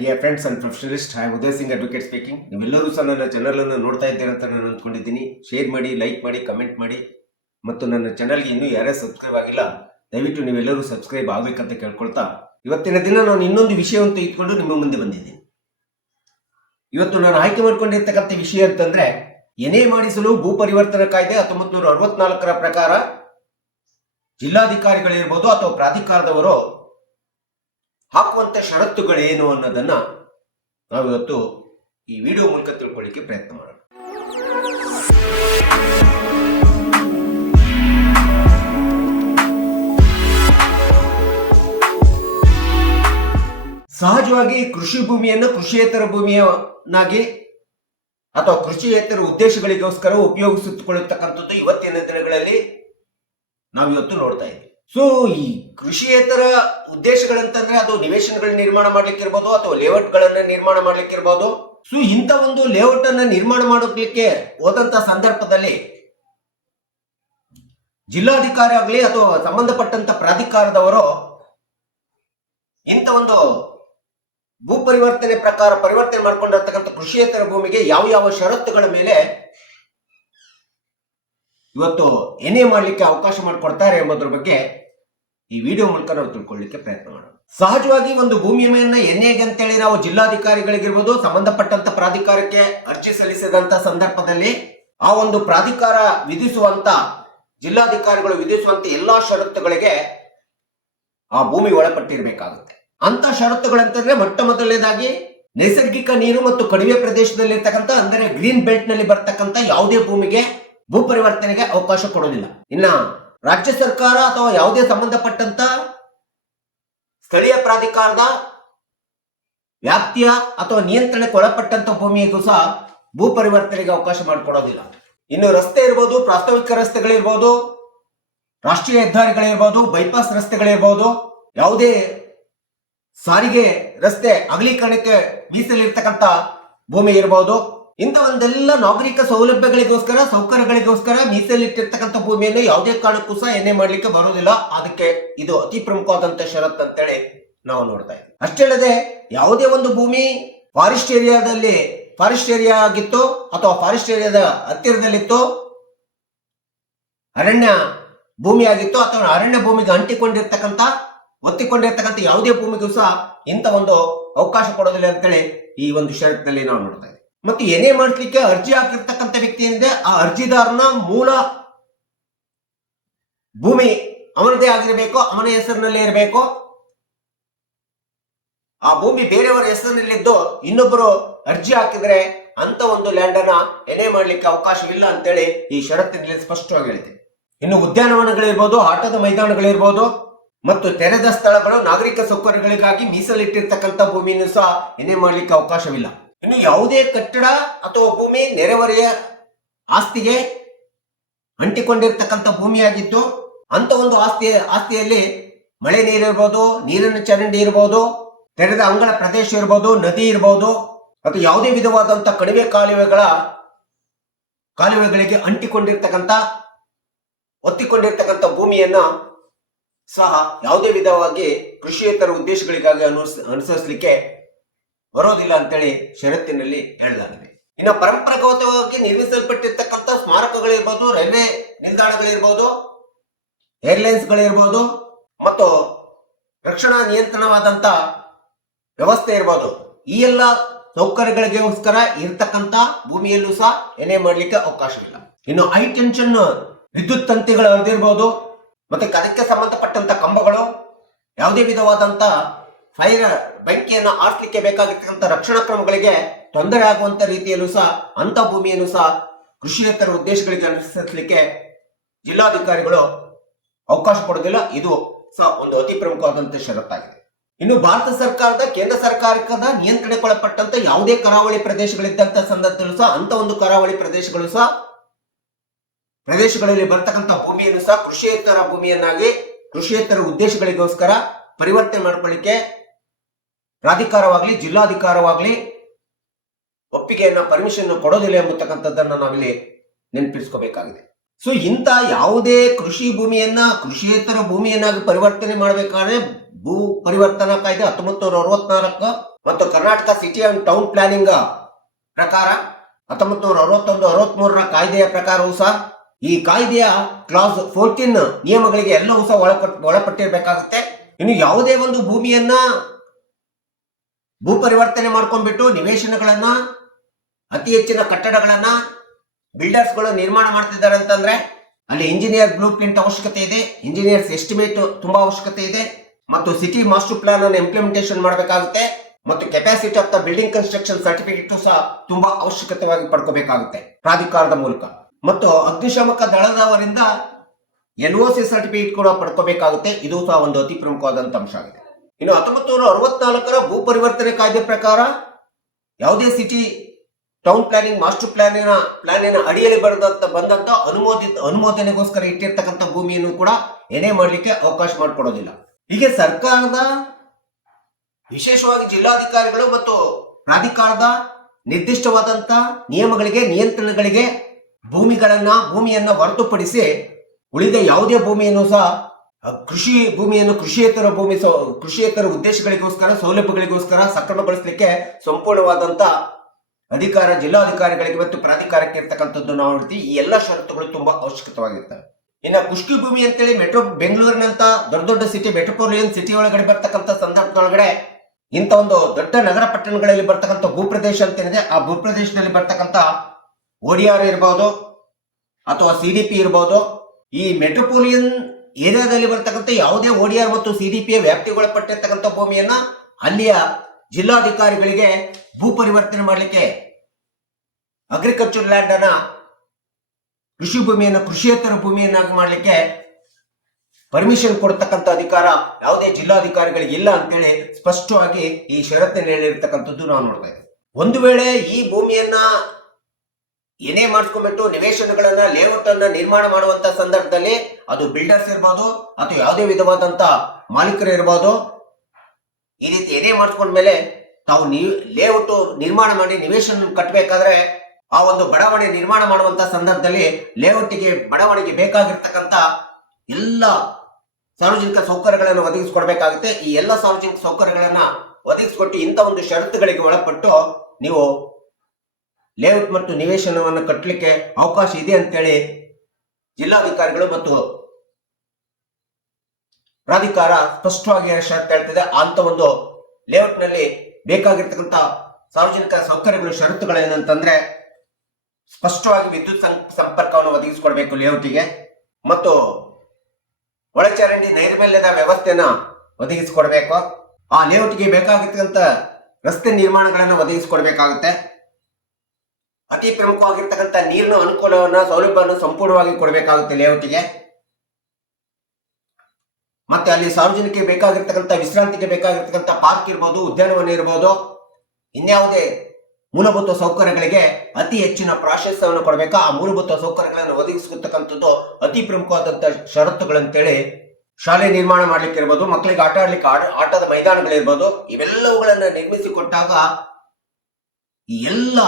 Dear friends and professionalist, I Uday Singh advocate speaking. ನೀವೆಲ್ಲರೂ ಸಹ ನನ್ನ ಚಾನಲನ್ನು ನೋಡ್ತಾ ಇದ್ದೀರಾ ಅಂತ ನಾನು ಅಂದ್ಕೊಂಡಿದ್ದೀನಿ. ಶೇರ್ ಮಾಡಿ, ಲೈಕ್ ಮಾಡಿ, ಕಮೆಂಟ್ ಮಾಡಿ, ಮತ್ತು ನನ್ನ ಚಾನಲ್ಗೆ ಇನ್ನೂ ಯಾರೇ ಸಬ್ಸ್ಕ್ರೈಬ್ ಆಗಿಲ್ಲ ದಯವಿಟ್ಟು ನೀವೆಲ್ಲರೂ ಸಬ್ಸ್ಕ್ರೈಬ್ ಆಗಬೇಕಂತ ಕೇಳ್ಕೊಳ್ತಾ, ಇವತ್ತಿನ ದಿನ ನಾನು ಇನ್ನೊಂದು ವಿಷಯವನ್ನು ಇಟ್ಕೊಂಡು ನಿಮ್ಮ ಮುಂದೆ ಬಂದಿದ್ದೀನಿ. ಇವತ್ತು ನಾನು ಆಯ್ಕೆ ಮಾಡ್ಕೊಂಡಿರ್ತಕ್ಕಂಥ ವಿಷಯ ಅಂತಂದ್ರೆ, ಎನ್ಎ ಮಾಡಿಸಲು ಭೂ ಪರಿವರ್ತನಾ ಕಾಯ್ದೆ 1964 ಪ್ರಕಾರ ಜಿಲ್ಲಾಧಿಕಾರಿಗಳಿರ್ಬೋದು ಅಥವಾ ಪ್ರಾಧಿಕಾರದವರು ಹಾಕುವಂತ ಷರತ್ತುಗಳೇನು ಅನ್ನೋದನ್ನ ನಾವಿವತ್ತು ಈ ವಿಡಿಯೋ ಮೂಲಕ ತಿಳ್ಕೊಳ್ಳಿಕ್ಕೆ ಪ್ರಯತ್ನ ಮಾಡೋಣ. ಸಹಜವಾಗಿ ಕೃಷಿ ಭೂಮಿಯನ್ನು ಕೃಷಿಯೇತರ ಭೂಮಿಯನ್ನಾಗಿ ಅಥವಾ ಕೃಷಿಯೇತರ ಉದ್ದೇಶಗಳಿಗೋಸ್ಕರ ಉಪಯೋಗಿಸಿಕೊಳ್ಳತಕ್ಕಂಥದ್ದು ಇವತ್ತಿನ ದಿನಗಳಲ್ಲಿ ನಾವಿವತ್ತು ನೋಡ್ತಾ ಇದ್ದೀವಿ. ಸೊ ಈ ಕೃಷಿಯೇತರ ಉದ್ದೇಶಗಳಂತಂದ್ರೆ ಅದು ನಿವೇಶನಗಳ ನಿರ್ಮಾಣ ಮಾಡ್ಲಿಕ್ಕೆ ಇರ್ಬೋದು ಅಥವಾ ಲೇಔಟ್ ಗಳನ್ನ ನಿರ್ಮಾಣ ಮಾಡ್ಲಿಕ್ಕೆ ಇರ್ಬೋದು. ಸೊ ಇಂಥ ಒಂದು ಲೇಔಟ್ ಅನ್ನ ನಿರ್ಮಾಣ ಮಾಡೋಕ್ಲಿಕ್ಕೆ ಹೋದಂತ ಸಂದರ್ಭದಲ್ಲಿ ಜಿಲ್ಲಾಧಿಕಾರಿ ಆಗಲಿ ಅಥವಾ ಸಂಬಂಧಪಟ್ಟಂತ ಪ್ರಾಧಿಕಾರದವರು ಇಂಥ ಒಂದು ಭೂ ಪರಿವರ್ತನೆ ಪ್ರಕಾರ ಪರಿವರ್ತನೆ ಮಾಡ್ಕೊಂಡಿರ್ತಕ್ಕಂಥ ಕೃಷಿಯೇತರ ಭೂಮಿಗೆ ಯಾವ ಯಾವ ಷರತ್ತುಗಳ ಮೇಲೆ ಇವತ್ತು ಎನ್ಎ ಮಾಡ್ಲಿಕ್ಕೆ ಅವಕಾಶ ಮಾಡಿಕೊಡ್ತಾರೆ ಎಂಬುದರ ಬಗ್ಗೆ ಈ ವಿಡಿಯೋ ಮೂಲಕ ನಾವು ತಿಳ್ಕೊಳ್ಳಿಕ್ಕೆ ಪ್ರಯತ್ನ ಮಾಡೋಣ. ಸಹಜವಾಗಿ ಒಂದು ಭೂಮಿಯನ್ನ ಎನ್ಎಗೆ ಅಂತೇಳಿ ನಾವು ಜಿಲ್ಲಾಧಿಕಾರಿಗಳಿಗಿರ್ಬೋದು ಸಂಬಂಧಪಟ್ಟಂತ ಪ್ರಾಧಿಕಾರಕ್ಕೆ ಅರ್ಜಿ ಸಲ್ಲಿಸಿದಂತ ಸಂದರ್ಭದಲ್ಲಿ ಆ ಒಂದು ಪ್ರಾಧಿಕಾರ ವಿಧಿಸುವಂತ ಜಿಲ್ಲಾಧಿಕಾರಿಗಳು ವಿಧಿಸುವಂತ ಎಲ್ಲಾ ಷರತ್ತುಗಳಿಗೆ ಆ ಭೂಮಿ ಒಳಪಟ್ಟಿರ್ಬೇಕಾಗುತ್ತೆ. ಅಂತ ಷರತ್ತುಗಳಂತಂದ್ರೆ ಮೊಟ್ಟ ಮೊದಲನೇದಾಗಿ ನೈಸರ್ಗಿಕ ನೀರು ಮತ್ತು ಕಣಿವೆ ಪ್ರದೇಶದಲ್ಲಿರ್ತಕ್ಕಂಥ ಅಂದರೆ ಗ್ರೀನ್ ಬೆಲ್ಟ್ ನಲ್ಲಿ ಬರ್ತಕ್ಕಂಥ ಯಾವುದೇ ಭೂಮಿಗೆ ಭೂ ಪರಿವರ್ತನೆಗೆ ಅವಕಾಶ ಕೊಡೋದಿಲ್ಲ. ಇನ್ನ ರಾಜ್ಯ ಸರ್ಕಾರ ಅಥವಾ ಯಾವುದೇ ಸಂಬಂಧಪಟ್ಟಂತ ಸ್ಥಳೀಯ ಪ್ರಾಧಿಕಾರದ ವ್ಯಾಪ್ತಿಯ ಅಥವಾ ನಿಯಂತ್ರಣಕ್ಕೆ ಒಳಪಟ್ಟಂತ ಭೂಮಿಗೂ ಸಹ ಭೂ ಪರಿವರ್ತನೆಗೆ ಅವಕಾಶ ಮಾಡಿಕೊಡೋದಿಲ್ಲ. ಇನ್ನು ರಸ್ತೆ ಇರ್ಬೋದು, ಪ್ರಾಸ್ತಾವಿಕ ರಸ್ತೆಗಳಿರ್ಬೋದು, ರಾಷ್ಟ್ರೀಯ ಹೆದ್ದಾರಿಗಳಿರ್ಬೋದು, ಬೈಪಾಸ್ ರಸ್ತೆಗಳಿರ್ಬೋದು, ಯಾವುದೇ ಸಾರಿಗೆ ರಸ್ತೆ ಅಗಲೀಕರಣಕ್ಕೆ ಮೀಸಲಿರ್ತಕ್ಕಂಥ ಭೂಮಿ ಇರಬಹುದು. ಇಂಥ ಒಂದೆಲ್ಲ ನಾಗರಿಕ ಸೌಲಭ್ಯಗಳಿಗೋಸ್ಕರ ಸೌಕರ್ಯಗಳಿಗೋಸ್ಕರ ಮೀಸಲಿಟ್ಟಿರ್ತಕ್ಕಂಥ ಭೂಮಿಯನ್ನು ಯಾವುದೇ ಕಾರಣಕ್ಕೂ ಸಹ ಎನ್ಎ ಮಾಡ್ಲಿಕ್ಕೆ ಬರೋದಿಲ್ಲ. ಅದಕ್ಕೆ ಇದು ಅತಿ ಪ್ರಮುಖವಾದಂತ ಷರತ್ತು ಅಂತೇಳಿ ನಾವು ನೋಡ್ತಾ ಇದ್ದೀವಿ. ಅಷ್ಟೇ ಅಲ್ಲದೆ ಯಾವುದೇ ಒಂದು ಭೂಮಿ ಫಾರೆಸ್ಟ್ ಏರಿಯಾ ಆಗಿತ್ತು ಅಥವಾ ಫಾರೆಸ್ಟ್ ಏರಿಯಾದ ಹತ್ತಿರದಲ್ಲಿತ್ತು, ಅರಣ್ಯ ಭೂಮಿ ಆಗಿತ್ತು ಅಥವಾ ಅರಣ್ಯ ಭೂಮಿಗೆ ಒತ್ತಿಕೊಂಡಿರ್ತಕ್ಕಂಥ ಯಾವುದೇ ಭೂಮಿಗೂ ಸಹ ಇಂಥ ಒಂದು ಅವಕಾಶ ಕೊಡೋದಿಲ್ಲ ಅಂತೇಳಿ ಈ ಒಂದು ಷರತ್ತಿನಲ್ಲಿ ನಾವು ನೋಡ್ತಾ ಇದ್ದೀವಿ. ಮತ್ತು ಎನ್ಎ ಮಾಡಿಸ್ಲಿಕ್ಕೆ ಅರ್ಜಿ ಹಾಕಿರ್ತಕ್ಕಂಥ ವ್ಯಕ್ತಿ ಏನಿದೆ ಆ ಅರ್ಜಿದಾರನ ಮೂಲ ಭೂಮಿ ಅವನದೇ ಆಗಿರಬೇಕು, ಅವನ ಹೆಸರಿನಲ್ಲೇ ಇರಬೇಕು. ಆ ಭೂಮಿ ಬೇರೆಯವರ ಹೆಸರಿನಲ್ಲಿದ್ದು ಇನ್ನೊಬ್ಬರು ಅರ್ಜಿ ಹಾಕಿದ್ರೆ ಅಂತ ಒಂದು ಲ್ಯಾಂಡ್ ಅನ್ನ ಎನ್ಎ ಮಾಡ್ಲಿಕ್ಕೆ ಅವಕಾಶವಿಲ್ಲ ಅಂತೇಳಿ ಈ ಷರತ್ತಿನಲ್ಲಿ ಸ್ಪಷ್ಟವಾಗಿ ಹೇಳಿದೆ. ಇನ್ನು ಉದ್ಯಾನವನಗಳಿರ್ಬೋದು, ಆಟದ ಮೈದಾನಗಳಿರ್ಬೋದು ಮತ್ತು ತೆರೆದ ಸ್ಥಳಗಳು ನಾಗರಿಕ ಸೌಕರ್ಯಗಳಿಗಾಗಿ ಮೀಸಲಿಟ್ಟಿರ್ತಕ್ಕಂಥ ಭೂಮಿಯನ್ನು ಸಹ ಎನ್ಎ ಮಾಡ್ಲಿಕ್ಕೆ ಅವಕಾಶವಿಲ್ಲ. ಇನ್ನು ಯಾವುದೇ ಕಟ್ಟಡ ಅಥವಾ ಭೂಮಿ ನೆರೆಹೊರೆಯ ಆಸ್ತಿಗೆ ಅಂಟಿಕೊಂಡಿರ್ತಕ್ಕಂಥ ಭೂಮಿಯಾಗಿದ್ದು ಅಂತ ಒಂದು ಆಸ್ತಿಯಲ್ಲಿ ಮಳೆ ನೀರಿರ್ಬೋದು, ನೀರಿನ ಚರಂಡಿ ಇರ್ಬೋದು, ತೆರೆದ ಅಂಗಳ ಪ್ರದೇಶ ಇರ್ಬೋದು, ನದಿ ಇರ್ಬೋದು ಅಥವಾ ಯಾವುದೇ ವಿಧವಾದಂತ ಕಣಿವೆ ಕಾಲುವೆಗಳಿಗೆ ಒತ್ತಿಕೊಂಡಿರ್ತಕ್ಕಂಥ ಭೂಮಿಯನ್ನ ಸಹ ಯಾವುದೇ ವಿಧವಾಗಿ ಕೃಷಿಯೇತರ ಉದ್ದೇಶಗಳಿಗಾಗಿ ಅನುಸರಿಸಲಿಕ್ಕೆ ಬರೋದಿಲ್ಲ ಅಂತೇಳಿ ಷರತ್ತಿನಲ್ಲಿ ಹೇಳಲಾಗಿದೆ. ಇನ್ನು ಪರಂಪರಾಗತವಾಗಿ ನಿರ್ಮಿಸಲ್ಪಟ್ಟಿರ್ತಕ್ಕಂಥ ಸ್ಮಾರಕಗಳಿರ್ಬೋದು, ರೈಲ್ವೆ ನಿಲ್ದಾಣಗಳಿರ್ಬೋದು, ಏರ್ಲೈನ್ಸ್ಗಳಿರ್ಬೋದು ಮತ್ತು ರಕ್ಷಣಾ ನಿಯಂತ್ರಣವಾದಂತ ವ್ಯವಸ್ಥೆ ಇರ್ಬೋದು, ಈ ಎಲ್ಲ ಸೌಕರ್ಯಗಳಿಗೋಸ್ಕರ ಇರ್ತಕ್ಕಂಥ ಭೂಮಿಯಲ್ಲೂ ಸಹ ಎನ್ಎ ಮಾಡ್ಲಿಕ್ಕೆ ಅವಕಾಶವಿಲ್ಲ. ಇನ್ನು ಹೈ ಟೆನ್ಷನ್ ವಿದ್ಯುತ್ ತಂತಿಗಳು ಹರಿದಿರ್ಬೋದು ಮತ್ತೆ ಅದಕ್ಕೆ ಸಂಬಂಧಪಟ್ಟಂತ ಕಂಬಗಳು, ಯಾವುದೇ ವಿಧವಾದಂತ ಫೈರ್ ಬೆಂಕಿಯನ್ನು ಆರಿಸಲಿಕ್ಕೆ ಬೇಕಾಗಿರ್ತಕ್ಕಂಥ ರಕ್ಷಣಾ ಕ್ರಮಗಳಿಗೆ ತೊಂದರೆ ಆಗುವಂತ ರೀತಿಯಲ್ಲೂ ಸಹ ಅಂತ ಭೂಮಿಯನ್ನು ಸಹ ಕೃಷಿಯೇತರ ಉದ್ದೇಶಗಳಿಗೆ ಅನುಸರಿಸಲಿಕ್ಕೆ ಜಿಲ್ಲಾಧಿಕಾರಿಗಳು ಅವಕಾಶ ಕೊಡೋದಿಲ್ಲ. ಇದು ಸಹ ಒಂದು ಅತಿ ಪ್ರಮುಖವಾದಂತ ಷರತ್ತಾಗಿದೆ. ಇನ್ನು ಭಾರತ ಸರ್ಕಾರದ ಕೇಂದ್ರ ಸರ್ಕಾರದ ನಿಯಂತ್ರಣಕ್ಕೊಳಪಟ್ಟಂತ ಯಾವುದೇ ಕರಾವಳಿ ಪ್ರದೇಶಗಳಿದ್ದಂತ ಸಂದರ್ಭದಲ್ಲೂ ಸಹ ಅಂತ ಒಂದು ಕರಾವಳಿ ಪ್ರದೇಶಗಳಲ್ಲಿ ಬರ್ತಕ್ಕಂಥ ಭೂಮಿಯನ್ನು ಸಹ ಕೃಷಿಯೇತರ ಭೂಮಿಯನ್ನಾಗಿ ಕೃಷಿಯೇತರ ಉದ್ದೇಶಗಳಿಗೋಸ್ಕರ ಪರಿವರ್ತನೆ ಮಾಡ್ಕೊಳ್ಳಿಕ್ಕೆ ಪ್ರಾಧಿಕಾರವಾಗ್ಲಿ ಜಿಲ್ಲಾಧಿಕಾರವಾಗ್ಲಿ ಒಪ್ಪಿಗೆಯನ್ನ ಪರ್ಮಿಷನ್ ಕೊಡೋದಿಲ್ಲ ಎಂಬತಕ್ಕಂಥದ್ದನ್ನ ನಾವಿಲ್ಲಿ ನೆನಪಿಸ್ಕೋಬೇಕಾಗಿದೆ. ಸೊ ಇಂಥ ಯಾವುದೇ ಕೃಷಿ ಭೂಮಿಯನ್ನ ಕೃಷಿಯೇತರ ಭೂಮಿಯನ್ನಾಗಿ ಪರಿವರ್ತನೆ ಮಾಡಬೇಕಾದ್ರೆ ಭೂ ಪರಿವರ್ತನಾ ಕಾಯ್ದೆ 1964 ಮತ್ತು Karnataka city and town planning ಪ್ರಕಾರ 1961-63 ಕಾಯ್ದೆಯ ಪ್ರಕಾರವೂ ಸಹ ಈ ಕಾಯ್ದೆಯ ಕ್ಲಾಸ್ 14 ನಿಯಮಗಳಿಗೆ ಎಲ್ಲವೂ ಸಹ ಒಳಪಟ್ಟಿರಬೇಕಾಗುತ್ತೆ. ಇನ್ನು ಯಾವುದೇ ಒಂದು ಭೂಮಿಯನ್ನ ಭೂ ಪರಿವರ್ತನೆ ಮಾಡ್ಕೊಂಡ್ಬಿಟ್ಟು ನಿವೇಶನಗಳನ್ನ ಅತಿ ಹೆಚ್ಚಿನ ಕಟ್ಟಡಗಳನ್ನ ಬಿಲ್ಡರ್ಸ್ ಗಳು ನಿರ್ಮಾಣ ಮಾಡ್ತಿದ್ದಾರೆ ಅಂತಂದ್ರೆ ಅಲ್ಲಿ ಇಂಜಿನಿಯರ್ ಬ್ಲೂ ಪ್ರಿಂಟ್ ಅವಶ್ಯಕತೆ ಇದೆ, ಇಂಜಿನಿಯರ್ಸ್ ಎಸ್ಟಿಮೇಟ್ ತುಂಬಾ ಅವಶ್ಯಕತೆ ಇದೆ, ಮತ್ತು ಸಿಟಿ ಮಾಸ್ಟರ್ ಪ್ಲಾನ್ ಅನ್ನು ಇಂಪ್ಲಿಮೆಂಟೇಷನ್ ಮಾಡಬೇಕಾಗುತ್ತೆ, ಮತ್ತು capacity of the building construction certificate ಸಹ ತುಂಬಾ ಅವಶ್ಯಕತೆವಾಗಿ ಪಡ್ಕೋಬೇಕಾಗುತ್ತೆ ಪ್ರಾಧಿಕಾರದ ಮೂಲಕ. ಮತ್ತು ಅಗ್ನಿಶಾಮಕ ದಳದವರಿಂದ LOC ಸರ್ಟಿಫಿಕೇಟ್ ಕೂಡ ಪಡ್ಕೋಬೇಕಾಗುತ್ತೆ. ಇದು ಸಹ ಒಂದು ಅತಿ ಪ್ರಮುಖವಾದಂತ ಅಂಶ ಆಗಿದೆ. ಇನ್ನು 1964ರ ಭೂ ಪರಿವರ್ತನೆ ಕಾಯ್ದೆ ಪ್ರಕಾರ ಯಾವುದೇ ಸಿಟಿ ಟೌನ್ ಪ್ಲಾನಿಂಗ್ ಮಾಸ್ಟರ್ ಪ್ಲಾನಿನ ಅಡಿಯಲ್ಲಿ ಬಂದಂತ ಅನುಮೋದನೆಗೋಸ್ಕರ ಇಟ್ಟಿರ್ತಕ್ಕಂಥ ಭೂಮಿಯನ್ನು ಕೂಡ ಏನೇ ಮಾಡಲಿಕ್ಕೆ ಅವಕಾಶ ಮಾಡಿಕೊಡೋದಿಲ್ಲ. ಹೀಗೆ ಸರ್ಕಾರದ ವಿಶೇಷವಾಗಿ ಜಿಲ್ಲಾಧಿಕಾರಿಗಳು ಮತ್ತು ಪ್ರಾಧಿಕಾರದ ನಿರ್ದಿಷ್ಟವಾದಂತ ನಿಯಮಗಳಿಗೆ ನಿಯಂತ್ರಣಗಳಿಗೆ ಭೂಮಿಯನ್ನ ಹೊರತುಪಡಿಸಿ ಉಳಿದ ಯಾವುದೇ ಭೂಮಿಯನ್ನು ಸಹ ಕೃಷಿಯೇತರ ಉದ್ದೇಶಗಳಿಗೋಸ್ಕರ ಸೌಲಭ್ಯಗಳಿಗೋಸ್ಕರ ಸಕ್ರಮಗೊಳಿಸಲಿಕ್ಕೆ ಸಂಪೂರ್ಣವಾದಂತ ಅಧಿಕಾರ ಜಿಲ್ಲಾಧಿಕಾರಿಗಳಿಗೆ ಮತ್ತು ಪ್ರಾಧಿಕಾರಕ್ಕೆ ಇರ್ತಕ್ಕಂಥದ್ದು ನಾವು ನೋಡ್ತೀವಿ. ಈ ಎಲ್ಲ ಷರತ್ತುಗಳು ತುಂಬಾ ಅವಶ್ಯಕವಾಗಿರ್ತವೆ. ಇನ್ನು ಖುಷ್ಕಿ ಭೂಮಿ ಅಂತೇಳಿ ಬೆಂಗಳೂರಿನಂತ ದೊಡ್ಡ ಸಿಟಿ ಮೆಟ್ರೋಪಾಲಿಯನ್ ಸಿಟಿ ಒಳಗಡೆ ಬರ್ತಕ್ಕಂಥ ಸಂದರ್ಭದೊಳಗಡೆ ಇಂಥ ಒಂದು ದೊಡ್ಡ ನಗರ ಪಟ್ಟಣಗಳಲ್ಲಿ ಬರ್ತಕ್ಕಂಥ ಭೂಪ್ರದೇಶ ಅಂತ ಏನಿದೆ, ಆ ಭೂಪ್ರದೇಶದಲ್ಲಿ ಬರ್ತಕ್ಕಂಥ ODR ಇರಬಹುದು ಅಥವಾ CDP ಇರಬಹುದು. ಈ ಮೆಟ್ರೋಪಾಲಿಯನ್ ಏರಿಯಾದಲ್ಲಿ ಬರ್ತಕ್ಕಂಥ ಯಾವುದೇ ODR ಮತ್ತು CDP ವ್ಯಾಪ್ತಿಗೊಳಪಟ್ಟಿರ್ತಕ್ಕಂಥ ಭೂಮಿಯನ್ನ ಅಲ್ಲಿಯ ಜಿಲ್ಲಾಧಿಕಾರಿಗಳಿಗೆ ಭೂ ಪರಿವರ್ತನೆ ಮಾಡಲಿಕ್ಕೆ ಅಗ್ರಿಕಲ್ಚರ್ ಲ್ಯಾಂಡ್ ಅನ್ನ ಕೃಷಿ ಭೂಮಿಯನ್ನು ಕೃಷಿಯೇತರ ಭೂಮಿಯನ್ನಾಗಿ ಮಾಡಲಿಕ್ಕೆ ಪರ್ಮಿಷನ್ ಕೊಡ್ತಕ್ಕಂಥ ಅಧಿಕಾರ ಯಾವುದೇ ಜಿಲ್ಲಾಧಿಕಾರಿಗಳಿಗೆ ಇಲ್ಲ ಅಂತೇಳಿ ಸ್ಪಷ್ಟವಾಗಿ ಈ ಷರತ್ತಿನ ಹೇಳಿರ್ತಕ್ಕಂಥದ್ದು ನಾವು ನೋಡ್ತಾ ಇದ್ದೀವಿ. ಒಂದು ವೇಳೆ ಈ ಭೂಮಿಯನ್ನ ಏನೇ ಮಾಡಿಸ್ಕೊಂಡ್ಬಿಟ್ಟು ನಿವೇಶನಗಳನ್ನ ಲೇಔಟ್ ಅನ್ನ ನಿರ್ಮಾಣ ಮಾಡುವಂತ ಸಂದರ್ಭದಲ್ಲಿ ಅದು ಬಿಲ್ಡರ್ಸ್ ಇರ್ಬೋದು ಅಥವಾ ಯಾವುದೇ ವಿಧವಾದಂತ ಮಾಲೀಕರು ಇರ್ಬೋದು, ಈ ರೀತಿ ಏನೇ ಮಾಡಿಸ್ಕೊಂಡ್ಮೇಲೆ ತಾವು ಲೇಔಟ್ ನಿರ್ಮಾಣ ಮಾಡಿ ನಿವೇಶನ ಕಟ್ಟಬೇಕಾದ್ರೆ ಆ ಒಂದು ಬಡಾವಣೆ ನಿರ್ಮಾಣ ಮಾಡುವಂತ ಸಂದರ್ಭದಲ್ಲಿ ಲೇಔಟ್ಗೆ ಬಡಾವಣೆಗೆ ಬೇಕಾಗಿರ್ತಕ್ಕಂಥ ಎಲ್ಲ ಸಾರ್ವಜನಿಕ ಸೌಕರ್ಯಗಳನ್ನು ಒದಗಿಸಿಕೊಡ್ಬೇಕಾಗುತ್ತೆ. ಈ ಎಲ್ಲ ಸಾರ್ವಜನಿಕ ಸೌಕರ್ಯಗಳನ್ನ ಒದಗಿಸಿಕೊಟ್ಟು ಇಂಥ ಒಂದು ಷರತ್ತುಗಳಿಗೆ ಒಳಪಟ್ಟು ನೀವು ಲೇಔಟ್ ಮತ್ತು ನಿವೇಶನವನ್ನು ಕಟ್ಟಲಿಕ್ಕೆ ಅವಕಾಶ ಇದೆ ಅಂತೇಳಿ ಜಿಲ್ಲಾಧಿಕಾರಿಗಳು ಮತ್ತು ಪ್ರಾಧಿಕಾರ ಸ್ಪಷ್ಟವಾಗಿ ಷರತ್ತು ಹೇಳ್ತಿದೆ. ಅಂತ ಒಂದು ಲೇಔಟ್ ನಲ್ಲಿ ಬೇಕಾಗಿರ್ತಕ್ಕಂಥ ಸಾರ್ವಜನಿಕ ಸೌಕರ್ಯಗಳು ಷರತ್ತುಗಳೇನಂತಂದ್ರೆ ಸ್ಪಷ್ಟವಾಗಿ ವಿದ್ಯುತ್ ಸಂಪರ್ಕವನ್ನು ಒದಗಿಸಿಕೊಡ್ಬೇಕು ಲೇಔಟಿಗೆ, ಮತ್ತು ಒಳಚರಂಡಿ ನೈರ್ಮಲ್ಯದ ವ್ಯವಸ್ಥೆಯನ್ನ ಒದಗಿಸಿಕೊಡ್ಬೇಕು. ಆ ಲೇಔಟ್ಗೆ ಬೇಕಾಗಿರ್ತಕ್ಕಂಥ ರಸ್ತೆ ನಿರ್ಮಾಣಗಳನ್ನು ಒದಗಿಸಿಕೊಡ್ಬೇಕಾಗುತ್ತೆ. ಅತಿ ಪ್ರಮುಖವಾಗಿರ್ತಕ್ಕಂಥ ನೀರಿನ ಅನುಕೂಲವನ್ನ ಸೌಲಭ್ಯವನ್ನು ಸಂಪೂರ್ಣವಾಗಿ ಕೊಡಬೇಕಾಗುತ್ತೆ ಲೇಔಟಿಗೆ. ಮತ್ತೆ ಅಲ್ಲಿ ಸಾರ್ವಜನಿಕರಿಗೆ ಬೇಕಾಗಿರ್ತಕ್ಕಂಥ ವಿಶ್ರಾಂತಿಗೆ ಬೇಕಾಗಿರ್ತಕ್ಕಂಥ ಪಾರ್ಕ್ ಇರ್ಬೋದು, ಉದ್ಯಾನವನ ಇರ್ಬೋದು, ಇನ್ಯಾವುದೇ ಮೂಲಭೂತ ಸೌಕರ್ಯಗಳಿಗೆ ಅತಿ ಹೆಚ್ಚಿನ ಪ್ರಾಶಸ್ತ್ಯವನ್ನು ಕೊಡಬೇಕು. ಆ ಮೂಲಭೂತ ಸೌಕರ್ಯಗಳನ್ನು ಒದಗಿಸತಕ್ಕಂಥದ್ದು ಅತಿ ಪ್ರಮುಖವಾದಂತ ಷರತ್ತುಗಳಂತೇಳಿ ಶಾಲೆ ನಿರ್ಮಾಣ ಮಾಡ್ಲಿಕ್ಕೆ ಇರ್ಬೋದು, ಮಕ್ಕಳಿಗೆ ಆಟ ಆಡ್ಲಿಕ್ಕೆ ಆಟದ ಮೈದಾನಗಳಿರ್ಬೋದು, ಇವೆಲ್ಲವುಗಳನ್ನ ನಿರ್ಮಿಸಿ ಕೊಟ್ಟಾಗ ಈ ಎಲ್ಲ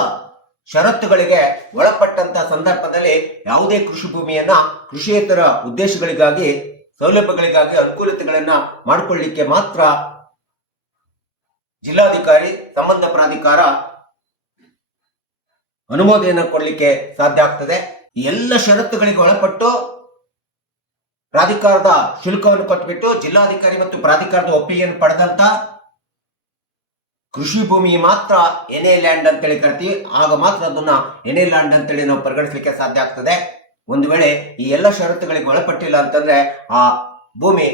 ಷರತ್ತುಗಳಿಗೆ ಒಳಪಟ್ಟಂತ ಸಂದರ್ಭದಲ್ಲಿ ಯಾವುದೇ ಕೃಷಿ ಭೂಮಿಯನ್ನ ಕೃಷಿಯೇತರ ಉದ್ದೇಶಗಳಿಗಾಗಿ ಸೌಲಭ್ಯಗಳಿಗಾಗಿ ಅನುಕೂಲತೆಗಳನ್ನ ಮಾಡಿಕೊಳ್ಳಿಕ್ಕೆ ಮಾತ್ರ ಜಿಲ್ಲಾಧಿಕಾರಿ ಸಂಬಂಧ ಪ್ರಾಧಿಕಾರ ಅನುಮೋದನೆ ಕೊಡಲಿಕ್ಕೆ ಸಾಧ್ಯ ಆಗ್ತದೆ. ಈ ಎಲ್ಲ ಷರತ್ತುಗಳಿಗೆ ಒಳಪಟ್ಟು ಪ್ರಾಧಿಕಾರದ ಶುಲ್ಕವನ್ನು ಕೊಟ್ಬಿಟ್ಟು ಜಿಲ್ಲಾಧಿಕಾರಿ ಮತ್ತು ಪ್ರಾಧಿಕಾರದ ಒಪ್ಪಿಗೆಯನ್ನು ಪಡೆದಂತ ಕೃಷಿ ಭೂಮಿ ಮಾತ್ರ ಎನ್ಎ ಲ್ಯಾಂಡ್ ಅಂತೇಳಿ ಕರಿತೀವಿ. ಆಗ ಮಾತ್ರ ಅದನ್ನ ಎನ್ಎ ಲ್ಯಾಂಡ್ ಅಂತೇಳಿ ನಾವು ಪರಿಗಣಿಸಲಿಕ್ಕೆ ಸಾಧ್ಯ ಆಗ್ತದೆ. ಒಂದು ವೇಳೆ ಈ ಎಲ್ಲ ಷರತ್ತುಗಳಿಗೆ ಒಳಪಟ್ಟಿಲ್ಲ ಅಂತಂದ್ರೆ ಆ ಭೂಮಿ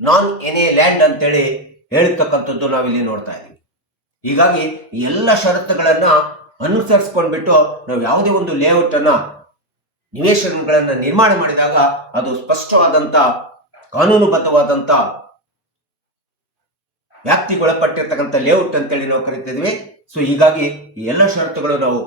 ನಾನ್ ಎನ್ಎ ಲ್ಯಾಂಡ್ ಅಂತೇಳಿ ಹೇಳ್ತಕ್ಕಂಥದ್ದು ನಾವಿಲ್ಲಿ ನೋಡ್ತಾ ಇದ್ದೀವಿ. ಹೀಗಾಗಿ ಈ ಎಲ್ಲ ಷರತ್ತುಗಳನ್ನ ಅನುಸರಿಸ್ಕೊಂಡ್ಬಿಟ್ಟು ನಾವು ಯಾವುದೇ ಒಂದು ಲೇಔಟ್ ಅನ್ನ ನಿವೇಶನಗಳನ್ನ ನಿರ್ಮಾಣ ಮಾಡಿದಾಗ ಅದು ಸ್ಪಷ್ಟವಾದಂತ ಕಾನೂನುಬದ್ಧವಾದಂತ ವ್ಯಾಪ್ತಿಗೊಳಪಟ್ಟಿರ್ತಕ್ಕಂಥ ಲೇಔಟ್ ಅಂತೇಳಿ ನಾವು ಕರಿತಿದ್ವಿ. ಸೊ ಹೀಗಾಗಿ ಈ ಎಲ್ಲ ಷರತ್ತುಗಳು ನಾವು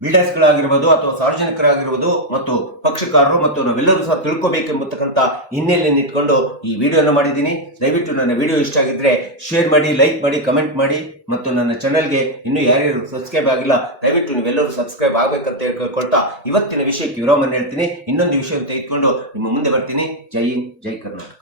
ಬಿಲ್ಡರ್ಸ್ ಗಳಾಗಿರ್ಬೋದು ಅಥವಾ ಸಾರ್ವಜನಿಕರಾಗಿರ್ಬೋದು ಮತ್ತು ಪಕ್ಷಕಾರರು ಮತ್ತು ನಾವೆಲ್ಲರೂ ಸಹ ತಿಳ್ಕೊಬೇಕೆಂಬತಕ್ಕಂಥ ಹಿನ್ನೆಲೆಯನ್ನು ಇಟ್ಕೊಂಡು ಈ ವಿಡಿಯೋನ ಮಾಡಿದ್ದೀನಿ. ದಯವಿಟ್ಟು ನನ್ನ ವಿಡಿಯೋ ಇಷ್ಟ ಆಗಿದ್ರೆ ಶೇರ್ ಮಾಡಿ, ಲೈಕ್ ಮಾಡಿ, ಕಮೆಂಟ್ ಮಾಡಿ, ಮತ್ತು ನನ್ನ ಚಾನೆಲ್ಗೆ ಇನ್ನೂ ಯಾರ್ಯಾರು ಸಬ್ಸ್ಕ್ರೈಬ್ ಆಗಿಲ್ಲ ದಯವಿಟ್ಟು ನೀವೆಲ್ಲರೂ ಸಬ್ಸ್ಕ್ರೈಬ್ ಆಗ್ಬೇಕಂತ ಹೇಳ್ಕೊಳ್ತಾ ಇವತ್ತಿನ ವಿಷಯಕ್ಕೆ ವಿರಾಮವನ್ನು ಹೇಳ್ತೀನಿ. ಇನ್ನೊಂದು ವಿಷಯ ತೆಗೆದುಕೊಂಡು ನಿಮ್ಮ ಮುಂದೆ ಬರ್ತೀನಿ. ಜೈ ಹಿಂದ್, ಜೈ ಕರ್ನಾಟಕ.